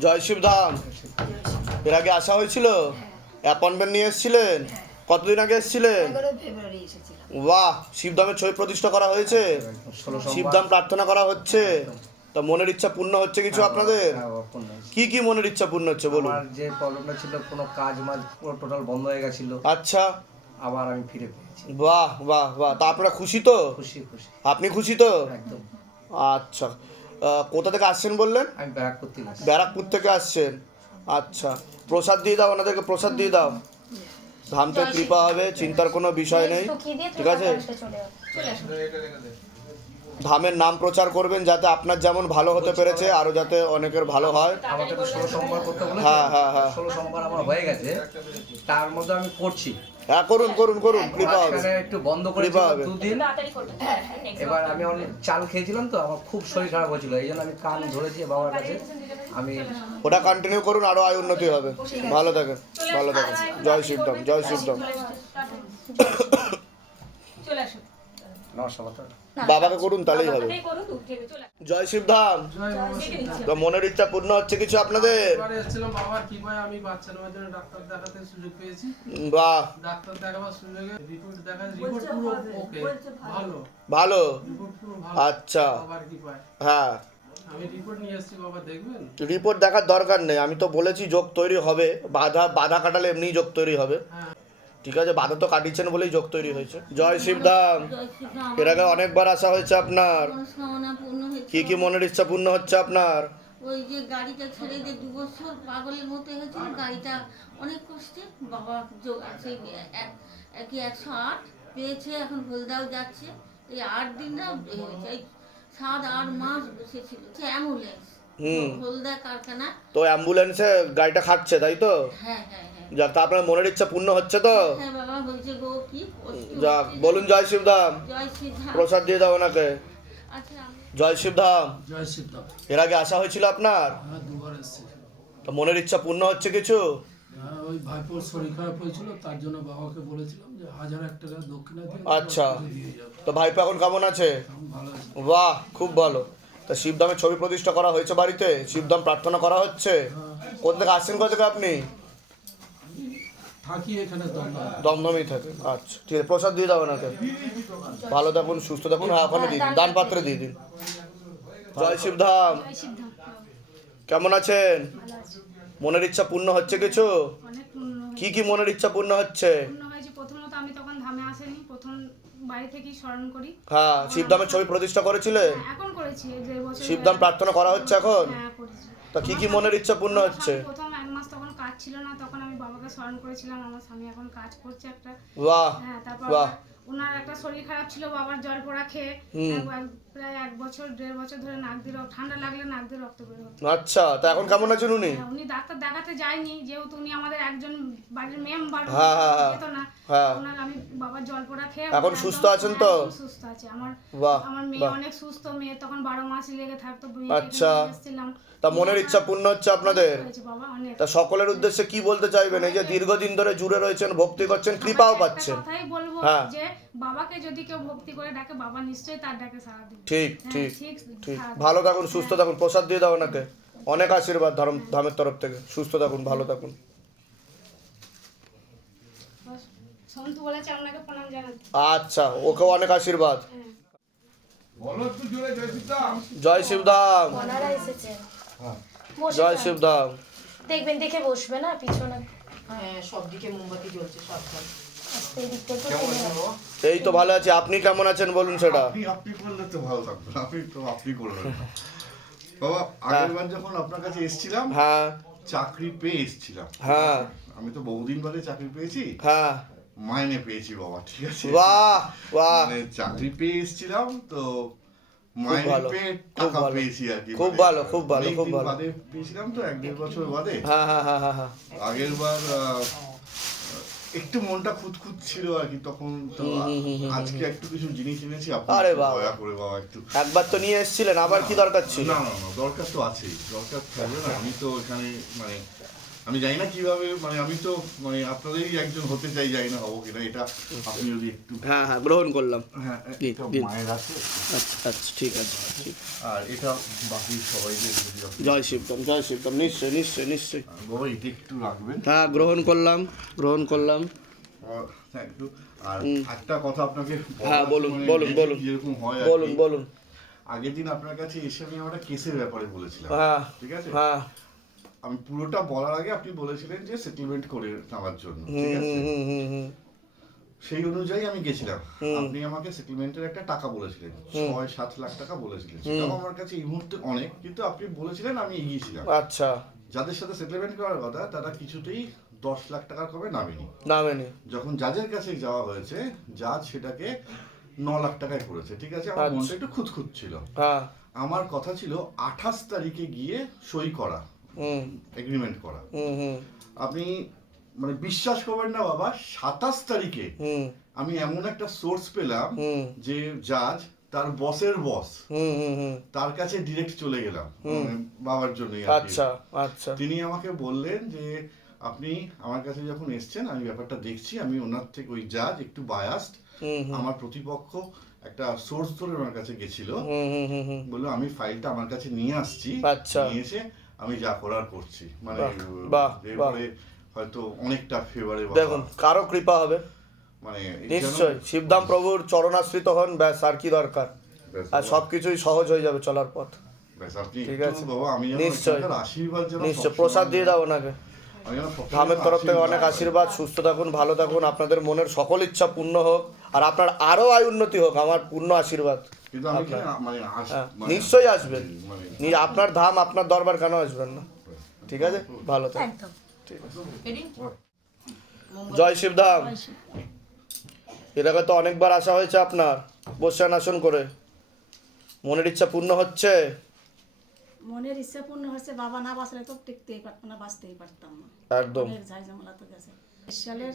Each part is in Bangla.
জয় শিবধাম। এর আগে আসা হয়েছিল? অ্যাপয়েন্টমেন্ট নিয়ে এসেছিলেন? কতদিন আগে এসেছিলেন? বাহ শিবধামের ছবি প্রতিষ্ঠা করা হয়েছে? শিবধাম প্রার্থনা করা হচ্ছে? তা মনের ইচ্ছা পূর্ণ হচ্ছে কিছু আপনাদের? হ্যাঁ, কি কি মনের ইচ্ছা পূর্ণ হচ্ছে বলুন? আমার যে প্রবলেমটা ছিল কোনো কাজ মাজ টোটাল বন্ধ হয়ে গেছিল। আচ্ছা। আবার আমি ফিরে পেয়েছি। বাহ বাহ বাহ। তা আপনারা খুশি তো? খুশি খুশি। আপনি খুশি তো? একদম। আচ্ছা। কোথা থেকে আসছেন বললেন? আমি ব্যারাকপুর থেকে ব্যারাকপুর থেকে আসছেন। আচ্ছা প্রসাদ দিয়ে দাও ওনাদেরকে প্রসাদ দিয়ে দাও। ধামতে কৃপা হবে চিন্তার কোনো বিষয় নেই। ঠিক আছে? ধামের নাম প্রচার করবেন যাতে আপনার যেমন ভালো হতে পেরেছে আরও যাতে অনেকের ভালো হয়। আমাকে তো ষোলো সোমবার করতে হ্যাঁ, হ্যাঁ, হ্যাঁ। ষোলো সোমবার আমার হয়ে গেছে। তার মধ্যে আমি করছি। হ্যাঁ করুন করুন করুন কৃপা হবে। একটু বন্ধ করে কৃপা হবে। দুদিন এবার আমি অনেক চাল খেয়েছিলাম তো আমার খুব শরীর খারাপ হয়েছিল এই জন্য আমি কান ধরেছি বাবার কাছে। আমি ওটা কন্টিনিউ করুন আরও আয় উন্নতি হবে। ভালো থাকেন ভালো থাকেন। জয় শিবধাম জয় শিবধাম বাবাকে করুন তাহলেই হবে। জয় শিবধাম। মনের ইচ্ছা পূর্ণ হচ্ছে কিছু আপনাদের? বাবার কৃপায় আমি বাচ্চা নেওয়ার জন্য ডাক্তার দেখাতে সুযোগ পেয়েছি। বাহ। ডাক্তার দেখাবার সুযোগে রিপোর্ট দেখা রিপোর্ট পুরো ওকে ভালো। ভালো। আচ্ছা। হ্যাঁ। রিপোর্ট নিয়ে এসেছি বাবা দেখবেন? রিপোর্ট দেখার দরকার নেই আমি তো বলেছি যোগ তৈরি হবে বাধা বাধা কাটালে এমনিই যোগ তৈরি হবে। হ্যাঁ। ঠিক আছে বাধা তো কাটিয়েছেন বলেই যোগ তৈরি হয়েছে। জয় শিবধাম এর আগে অনেকবার আসা হয়েছে আপনার। কি কি মনের ইচ্ছা পূর্ণ হচ্ছে আপনার? ওই যে গাড়িটা ছেড়ে যে দু বছর পাগলের মতো হয়েছিল গাড়িটা অনেক কষ্টে বাবা সেই এক- একই একশো আট পেয়েছে এখন হলদাও যাচ্ছে। এই আট দিন না হয়েছে এই সাত আট মাস বসেছিল সে অ্যাম্বুলেন্স হুম। হলদা কারখানা। তো অ্যাম্বুলেন্সে গাড়িটা খাচ্ছে তাই তো? হ্যাঁ হ্যাঁ। যাক তা আপনার মনের ইচ্ছা পূর্ণ হচ্ছে তো? হ্যাঁ বাবা হয়েছে গো কি কষ্ট যাক বলুন জয় শিবধাম। প্রসাদ দিয়ে দাও ওনাকে। আচ্ছা জয় শিবধাম। জয় শিবদাম এর আগে আসা হয়েছিল আপনার? হ্যাঁ তো মনের ইচ্ছা পূর্ণ হচ্ছে কিছু? হ্যাঁ ওই ভাইপোর শরীর খারাপ হয়েছিল তার জন্য বাবাকে বলেছিলাম যে হাজার এক টাকা দক্ষিণা আচ্ছা। তো ভাইপো এখন কেমন আছে? আমি ভালো আছি। বাহ খুব ভালো। তা শিবধামের ছবি প্রতিষ্ঠা করা হয়েছে বাড়িতে? শিবধাম প্রার্থনা করা হচ্ছে? কোথা থেকে আসছেন কোথা থেকে আপনি? থাকি এখানে দমদমেই থাকে। আচ্ছা ঠিক আছে প্রসাদ দিয়ে দাও ওনাকে ভালো থাকুন সুস্থ থাকুন হ্যাঁ ওখানে দিয়ে দিন দান পাত্রে দিয়ে দিন। জয় শিবধাম কেমন আছেন? মনের ইচ্ছা পূর্ণ হচ্ছে কিছু? অনেক পূর্ণ কি কি মনের ইচ্ছা পূর্ণ হচ্ছে? প্রথমত আমি তখন ধামে আসেনি প্রথম বাড়ি থেকেই স্মরণ করি। হ্যাঁ শিবধামের ছবি প্রতিষ্ঠা করেছিলেন হ্যাঁ, এখন করেছি এই বছর শিবধাম প্রার্থনা করা হচ্ছে এখন। হ্যাঁ করেছি। তা কি কি মনের ইচ্ছা পূর্ণ হচ্ছে? প্রথম কাজ ছিল না তখন আমি বাবাকে স্মরণ করেছিলাম আমার স্বামী এখন কাজ করছে একটা। হ্যাঁ তারপর ওনার একটা শরীর খারাপ ছিল বাবার জল পড়া খেয়ে প্রায় এক বছর দেড় বছর ধরে নাক দিয়ে ঠান্ডা লাগলে নাক দিয়ে রক্ত বের হতো আচ্ছা তা এখন কেমন আছেন উনি হ্যাঁ, উনি ডাক্তার দেখাতে যায়নি যেহেতু উনি আমাদের একজন বাড়ির মেম্বার হ্যাঁ, হ্যাঁ। যেত না। ওনার আমি বাবার জল পড়া খেয়ে এখন সুস্থ আছেন তো? সুস্থ আছে আমার আমার মেয়ে অনেক সুস্থ মেয়ে তখন বারো মাসই লেগে থাকতো আচ্ছা। তা মনের ইচ্ছা পূর্ণ হচ্ছে আপনাদের তা সকলের উদ্দেশ্যে কি বলতে চাইবেন এই যে দীর্ঘদিন ধরে জুড়ে রয়েছেন ভক্তি করছেন কৃপাও পাচ্ছেন কথাই বলব হ্যাঁ। যে বাবাকে যদি কেউ ভক্তি করে ডাকে বাবা নিশ্চয়ই তার ডাকে সাড়া দিবে। ঠিক হ্যাঁ, ঠিক ঠিক ঠিক। ভালো থাকুন সুস্থ থাকুন প্রসাদ দিয়ে দাও ওনাকে। অনেক আশীর্বাদ ধর্ম ধামের তরফ থেকে। সুস্থ থাকুন ভালো থাকুন। সন্তু বলেছে আপনাকে প্রণাম জানাতে। আচ্ছা ওকে অনেক আশীর্বাদ। হ্যাঁ। জয় শিবধাম। হ্যাঁ। জয়। শিবধাম। দেখবেন দেখে বসবে না পিছনে। হ্যাঁ সব দিকে মোমবাতি জ্বলছে আস্তে এই তো ভালো আছি। আপনি কেমন আছেন বলুন সেটা? আপনি করলে তো ভালো থাকবেন আপনি তো আপনি করবেন বাবা আগের বার যখন আপনার কাছে এসেছিলাম হ্যাঁ। চাকরি পেয়ে এসেছিলাম। হ্যাঁ। আমি তো বহুদিন বাদে চাকরি পেয়েছি। হ্যাঁ। মাইনে পেয়েছি বাবা ঠিক আছে? বাহ বাহ। মানে চাকরি পেয়ে এসেছিলাম তো মাইনে পেয়ে খুব টাকা ভালো। পেয়েছি আর কি। খুব মানে ভালো, খুব ভালো, খুব ভালো। পেয়েছিলাম তো এক দেড় বছর বাদে। হ্যাঁ হ্যাঁ হ্যাঁ হ্যাঁ হ্যাঁ। আগের বার আহ, একটু মনটা খুঁতখুত ছিল আর কি তখন তো আজকে একটু কিছু জিনিস এনেছি আরে বাবা। দয়া করে বাবা একটু। একবার তো নিয়ে এসেছিলেন আবার কি দরকার ছিল? না না না দরকার তো আছে দরকার থাকবে না আমি তো এখানে মানে আমি জানি না কীভাবে মানে আমি তো মানে আপনাদেরই একজন হতে চাই জানি না হব কিনা এটা আপনি যদি একটু হ্যাঁ হ্যাঁ গ্রহণ করলাম। হ্যাঁ এটা মায়ের আছে আচ্ছা আচ্ছা ঠিক আছে আর এটা বাকি সবাইকে জয় শিবদম জয় শিবদম নিশ্চয় নিশ্চয় নিশ্চয়। বাবা এটা একটু রাখবেন। হ্যাঁ গ্রহণ করলাম গ্রহণ করলাম। আর একটা কথা আপনাকে হ্যাঁ, বলুন, মানে বলুন, বলুন। যেরকম হয় বলুন বলুন। আগের দিন আপনার কাছে এসে আমি আমার একটা কেসের ব্যাপারে বলেছিলাম। হ্যাঁ ঠিক আছে? হ্যাঁ। আমি পুরোটা বলার আগে আপনি বলেছিলেন যে সেটেলমেন্ট করে নেওয়ার জন্য ঠিক আছে? সেই অনুযায়ী আমি গেছিলাম। আপনি আমাকে সেটেলমেন্টের একটা টাকা বলেছিলেন ছয় সাত লাখ টাকা বলেছিলেন। সেটাও আমার কাছে এই মুহূর্তে অনেক কিন্তু আপনি বলেছিলেন আমি এগিয়েছিলাম আচ্ছা। যাদের সাথে সেটেলমেন্ট করার কথা তারা কিছুতেই দশ লাখ টাকার কমে নামেনি। নামেনি। যখন জাজের কাছে যাওয়া হয়েছে জাজ সেটাকে ন লাখ টাকায় করেছে ঠিক আছে? আমার আচ্ছা। মনটা একটু খুঁতখুত ছিল। হ্যাঁ। আমার কথা ছিল আঠাশ তারিখে গিয়ে সই করা। এগ্রিমেন্ট করা। আপনি মানে বিশ্বাস করবেন না বাবা সাতাশ তারিখে আমি এমন একটা সোর্স পেলাম যে জাজ তার বসের বস তার কাছে ডিরেক্ট চলে গেলাম মানে বাবার জন্য আচ্ছা আচ্ছা। তিনি আমাকে বললেন যে আপনি আমার কাছে যখন এসছেন আমি ব্যাপারটা দেখছি আমি ওনার থেকে ওই জাজ একটু বায়াসড হুম আমার প্রতিপক্ষ একটা সোর্স ধরে ওনার কাছে গেছিল। হুম হুম হুম হুম। বলল আমি ফাইলটা আমার কাছে নিয়ে আসছি। আচ্ছা। নিয়ে এসে আমি যা করার করছি। মানে বাহ, বাহ, এরপরে হয়তো অনেকটা ফেভারে দেখুন কারও কৃপা হবে। মানে এই নিশ্চয় শিবদাম প্রভুর চরণাশ্রিত হন ব্যাস আর কি দরকার। ব্যাস আর বাবা, সবকিছুই সহজ হয়ে যাবে চলার পথ। ব্যাস আপনি ঠিক একটু আছে। বাবা আমি যেন নিশ্চয়। এখানকার আশীর্বাদ যেন নিশ্চয় সবসময়- প্রসাদ দিয়ে দাও ওনাকে। আমি যেন সবসময় ধামের তরফ থেকে অনেক আশীর্বাদ। সুস্থ থাকুন ভালো থাকুন। আপনাদের মনের সকল ইচ্ছা পূর্ণ হোক আর আপনার আরও আয় উন্নতি হোক আমার পূর্ণ আশীর্বাদ। মানে হ্যাঁ, মানে- নিশ্চয়ই আসবেন। মানে আপনার ধাম আপনার দরবার কেন আসবেন না? ঠিক আছে? ভালো থাকুন ঠিক আছে। জয় শিবধাম এর আগে তো অনেকবার আসা হয়েছে আপনার। বসেন আসন করে। মনের ইচ্ছা পূর্ণ হচ্ছে? মনের ইচ্ছা পূর্ণ হচ্ছে বাবা না বাঁচলে তো টিকতেই পারতাম না বাঁচতেই পারতাম না। একদম। ঝাই ঝামেলা তো গেছে। সালের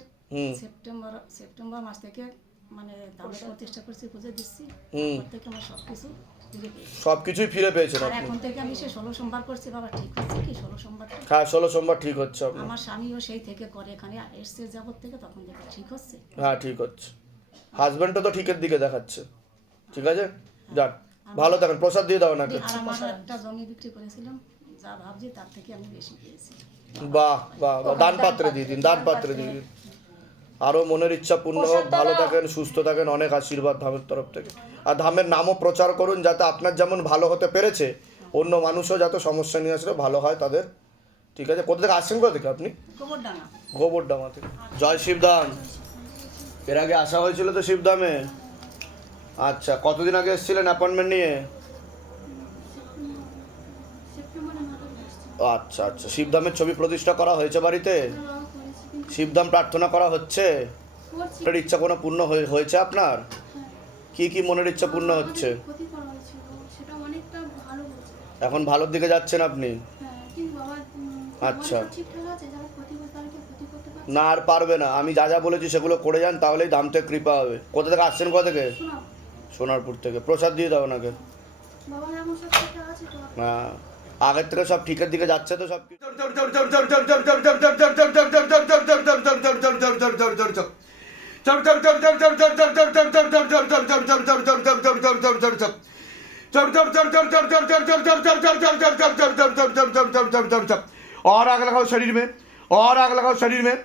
সেপ্টেম্বর সেপ্টেম্বর মাস থেকে মানে দামের করছি দিচ্ছি। থেকে আমার সব কিছু ফিরে পেয়েছেন আপনি? এখন থেকে আমি সে ষোলো সোমবার করছি বাবা ঠিক হচ্ছে কি? ষোলো সোমবারটা হ্যাঁ ষোলো সোমবার ঠিক হচ্ছে আমার স্বামীও সেই থেকে করে এখানে এসছে যাবত থেকে তখন থেকে ঠিক হচ্ছে। হ্যাঁ ঠিক হচ্ছে। হাজব্যান্ডও তো ঠিকের দিকে দেখাচ্ছে। ঠিক আছে? যাক ভালো থাকেন প্রসাদ দিয়ে দাও নাকি আর আমার একটা জমি বিক্রি করেছিলাম যা ভাবছি তার থেকে আমি বেশি পেয়েছি। বাহ বাহ বাহ দান পাত্রে দিয়ে দিন দান পাত্রে দিয়ে দিন। আরও মনের ইচ্ছা পূর্ণ হোক ভালো থাকেন সুস্থ থাকেন অনেক আশীর্বাদ ধামের তরফ থেকে। আর ধামের নামও প্রচার করুন যাতে আপনার যেমন ভালো হতে পেরেছে অন্য মানুষও যাতে সমস্যা নিয়ে আসলে ভালো হয় তাদের। ঠিক আছে কোথা থেকে আসছেন কোথা থেকে আপনি? গোবরডাঙ্গা। থেকে। জয় শিবধাম। এর আগে আসা হয়েছিল তো শিবধামে? আচ্ছা কতদিন আগে এসেছিলেন অ্যাপয়েন্টমেন্ট নিয়ে? আচ্ছা আচ্ছা শিবধামের ছবি প্রতিষ্ঠা করা হয়েছে বাড়িতে? শিবধাম প্রার্থনা করা হচ্ছে? আপনার ইচ্ছা কোনো পূর্ণ হয়ে- হয়েছে আপনার? কি কি মনের ইচ্ছা পূর্ণ হচ্ছে? এখন ভালোর দিকে যাচ্ছেন আপনি? হ্যাঁ আচ্ছা। না আর পারবে না। আমি যা যা বলেছি সেগুলো করে যান তাহলেই ধাম থেকে কৃপা হবে। কোথা থেকে আসছেন কোথা থেকে? সোনারপুর থেকে। প্রসাদ দিয়ে দাও ওনাকে। হ্যাঁ আগের থেকে সব ঠিকের দিকে যাচ্ছে তো সব কিছু? और आग लगाओ शरीर में और आग लगाओ शरीर में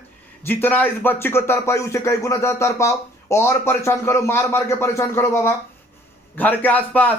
जितना इस बच्ची को तर पाई उसे कई गुना ज्यादा तर पाओ और परेशान करो मार मार के परेशान करो बाबा घर के आसपास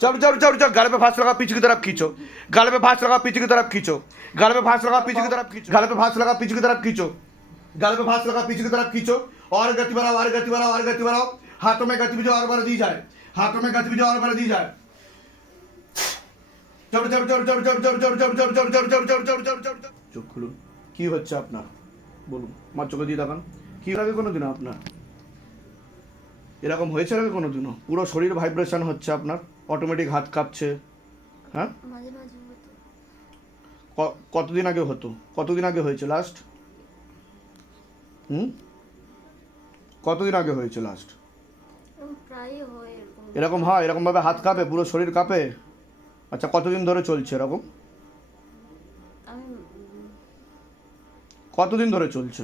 चलो चलो चलो चलो गले पे फांस लगा पीछे की तरफ खींचो गले पे फांस लगा पीछे की तरफ खींचो गले पे फांस लगा पीछे की तरफ खींचो गले पे फांस लगा पीछे की तरफ खींचो गले पे फांस लगा पीछे की तरफ खींचो और गति बढ़ाओ और गति बढ़ाओ और गति बढ़ाओ हाथों में गतिविधि और बढ़ दी जाए हाथों में गतिविधि और बढ़ दी जाए চোখ খুলুন কি হচ্ছে আপনার বলুন আমার চোখে দিয়ে দেখান কি লাগে কোনো দিনও আপনার এরকম হয়েছে আগে কোনো দিনও পুরো শরীর ভাইব্রেশন হচ্ছে আপনার অটোমেটিক হাত কাঁপছে হ্যাঁ? কতদিন আগে হতো? কতদিন আগে হয়েছে লাস্ট হুম? কতদিন আগে হয়েছে লাস্ট হয় এরকম। হয়? এরকমভাবে হাত কাঁপে? পুরো শরীর কাঁপে? আচ্ছা কতদিন ধরে চলছে এরকম? কতদিন ধরে চলছে?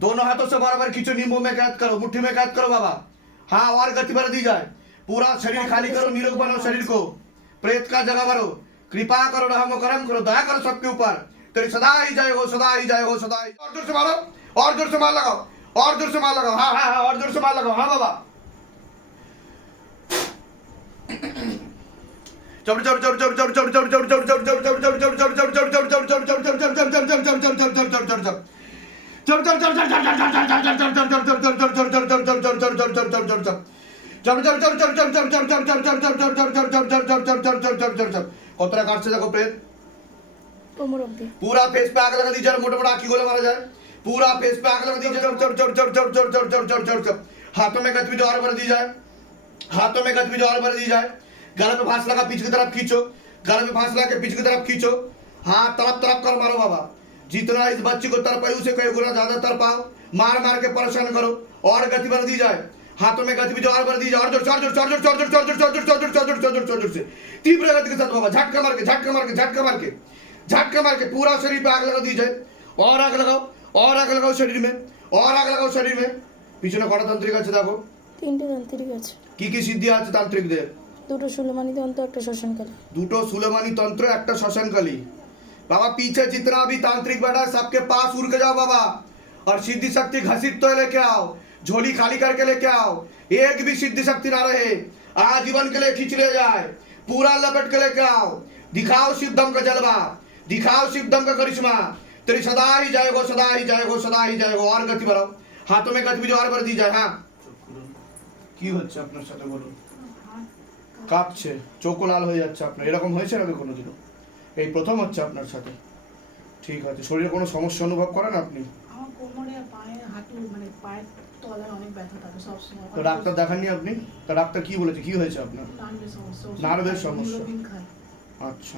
दोनों हाथों से बराबर खींचो, नींबू में कैद करो, मुट्ठी में कैद करो बाबा। हाँ और गति बढ़ दी जाए। पूरा शरीर खाली करो, निरोग बनाओ शरीर को। प्रेत का जगह भरो। कृपा करो, रहम, करम करो, दया करो सबके ऊपर। तेरी सदा ही जय हो सदा ही जय हो सदा ही और जोर से मारो और जोर से मार लगाओ और जोर से मार लगाओ हाँ हाँ हाँ और जोर से मार लगाओ हाँ बाबा चढ़ चढ़ चढ़ चढ़ चढ़ चढ़ चढ़ चढ़ चढ़ चढ़ चढ़ चढ़ चढ़ चढ़ चढ़ चढ़ चढ़ चढ़ चढ़ चढ़ चढ़ चढ़ चढ़ चढ़ चढ़ चढ़ चढ़ चढ़ चढ़ चढ़ चढ़ কতটা কাটছে দেখো প্রেত पूरा फेस पे आग लगा दी जरा मोटा मोटा आखी गोला मारा जाए पूरा फेस पे आग लगा दी जरा चढ़ चढ़ चढ़ चढ़ चढ़ चढ़ चढ़ चढ़ चढ़ हाथों में गतिविधि और भर दी जाए हाथों में गतिविधि और भर दी जाए गले में फांस लगा पीछे की तरफ़ खींचो गले में फांस लगा पीछे की तरफ़ खींचो हाँ तड़प तड़प कर मारो बाबा जितना इस बच्ची को तरफ़ उसे कई गुना ज़्यादा तरफ़ आओ मार मार के परेशान करो और गति बढ़ दी जाए हाथों में गति भी ज़ोर भर दी ज़ोर ज़ोर ज़ोर ज़ोर ज़ोर ज़ोर ज़ोर ज़ोर ज़ोर ज़ोर ज़ोर ज़ोर ज़ोर ज़ोर ज़ोर ज़ोर ज़ोर ज़ोर से तीव्र गति के साथ बाबा झटका मार के झटका मार के झटका मार के झटका मार के पूरा शरीर पे आग लगा दी जाए और आग लगाओ और आग लगाओ शरीर में और आग लगाओ शरीर में পিছনে কটা তান্ত্রিক আছে দেখো তিনটে তান্ত্রিক আছে কি কি সিদ্ধি আছে তান্ত্রিকদের দুটো সুলেমানি তন্ত্র একটা শ্মশানকালী দুটো সুলেমানি তন্ত্র একটা শ্মশানকালী बाबा पीछे जितना भी तांत्रिक बैठा है सबके पास उड़ के जाओ बाबा और सिद्धि शक्ति घसीट तो लेके आओ झोली खाली करके लेके आओ एक भी सिद्धि शक्ति ना रहे आजीवन के लिए खींच ले जाए पूरा लपेट के लेके आओ दिखाओ शिवदम का जलवा दिखाओ शिवदम का करिश्मा तेरी सदा ही जाएगो सदा ही जाएगो सदा ही जाएगो और गति बढ़ाओ हाथों में गतिविधि और बढ़ दी जाए हाँ কি হচ্ছে আপনার সাথে বলুন কাঁপছে চোখও লাল হয়ে যাচ্ছে আপনার এরকম হয়েছে আগে কোনোদিনও এই প্রথম হচ্ছে আপনার সাথে ঠিক আছে শরীরে কোনো সমস্যা অনুভব করেন আপনি আমার কোমরে পায়ে হাঁটু মানে পায়ের তলায় অনেক ব্যথা থাকে সবসময় তো ডাক্তার দেখাননি আপনি তা ডাক্তার কি বলেছে কি হয়েছে আপনার নার্ভের সমস্যা ওষুধ নার্ভের খাই, সমস্যা। নিউরোবিন খাই আচ্ছা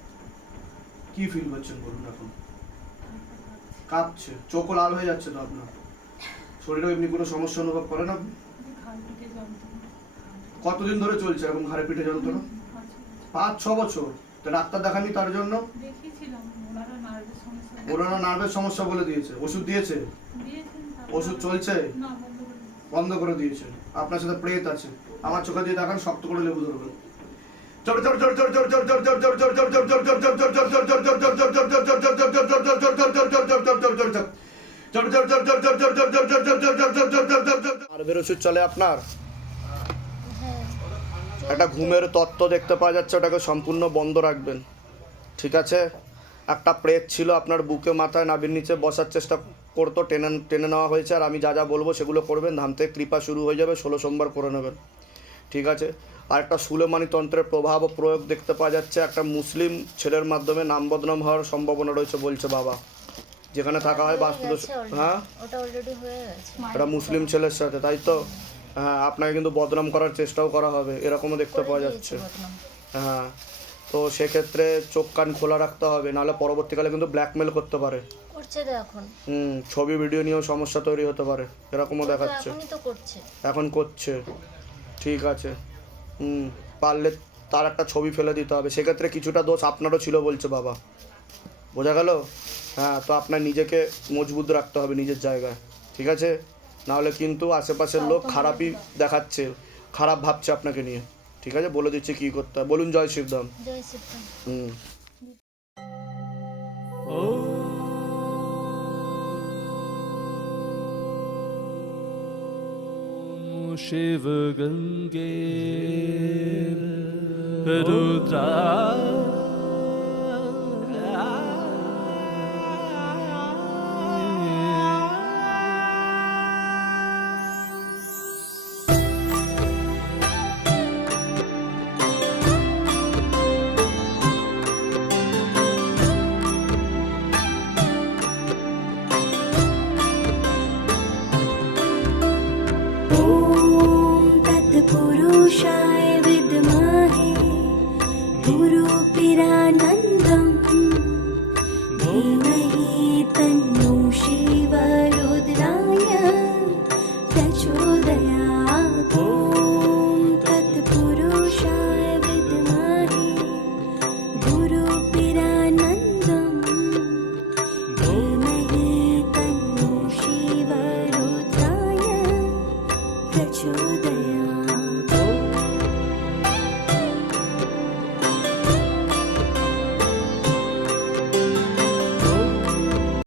কি ফিল করছেন বলুন এখন? কাঁপছে, চোখও লাল হয়ে যাচ্ছে তো আপনার। শরীরে এমনি কোনো সমস্যা অনুভব করেন আপনি? কতদিন ধরে চলছে এরকম ঘাড়ে পিঠে যন্ত্রণা? পাঁচ, ছ বছর। তো ডাক্তার দেখানি তার জন্য? ওনারা নার্ভের সমস্যা বলে দিয়েছে। ওষুধ দিয়েছে? ওষুধ চলছে? বন্ধ করে দিয়েছে। আপনার সাথে প্রেত আছে। আমার চোখে দিয়ে দেখান, শক্ত করে লেবু ধরবেন। চলে আপনার? একটা ঘুমের তত্ত্ব দেখতে পাওয়া যাচ্ছে, ওটাকে সম্পূর্ণ বন্ধ রাখবেন। ঠিক আছে? একটা প্রেত ছিল আপনার বুকে, মাথায়, নাভির নিচে বসার চেষ্টা করতো, টেনে টেনে নেওয়া হয়েছে, আর আমি যা যা বলব সেগুলো করবেন। ধাম থেকে কৃপা শুরু হয়ে যাবে, ষোলো সোমবার করে নেবেন। ঠিক আছে? আর একটা সুলেমানি তন্ত্রের প্রভাব ও প্রয়োগ দেখতে পাওয়া যাচ্ছে। একটা মুসলিম ছেলের মাধ্যমে নাম বদনাম হওয়ার সম্ভাবনা রয়েছে বলছে বাবা। যেখানে থাকা হয় বাস্তুদোষ হ্যাঁ? একটা মুসলিম ছেলের সাথে তাই তো? হ্যাঁ আপনাকে কিন্তু বদনাম করার চেষ্টাও করা হবে। এরকমও দেখতে পাওয়া যাচ্ছে। হ্যাঁ। তো সেক্ষেত্রে চোখ কান খোলা রাখতে হবে নাহলে পরবর্তীকালে কিন্তু ব্ল্যাকমেল করতে পারে। এখন। হুম ছবি ভিডিও নিয়েও সমস্যা তৈরি হতে পারে। এরকমও দেখাচ্ছে। করছে। এখন করছে। ঠিক আছে। পারলে তার একটা ছবি ফেলে দিতে হবে। সেক্ষেত্রে কিছুটা দোষ আপনারও ছিল বলছে বাবা। বোঝা গেল? হ্যাঁ তো আপনার নিজেকে মজবুত রাখতে হবে নিজের জায়গায়। ঠিক আছে? নাহলে কিন্তু আশেপাশের লোক খারাপই দেখাচ্ছে খারাপ ভাবছে আপনাকে নিয়ে। ঠিক আছে? বলে দিচ্ছি কী করতে হবে বলুন জয় শিবধাম হুম। শ্রীরাম शिव गंगे रुद्रा തന്നൂഷേ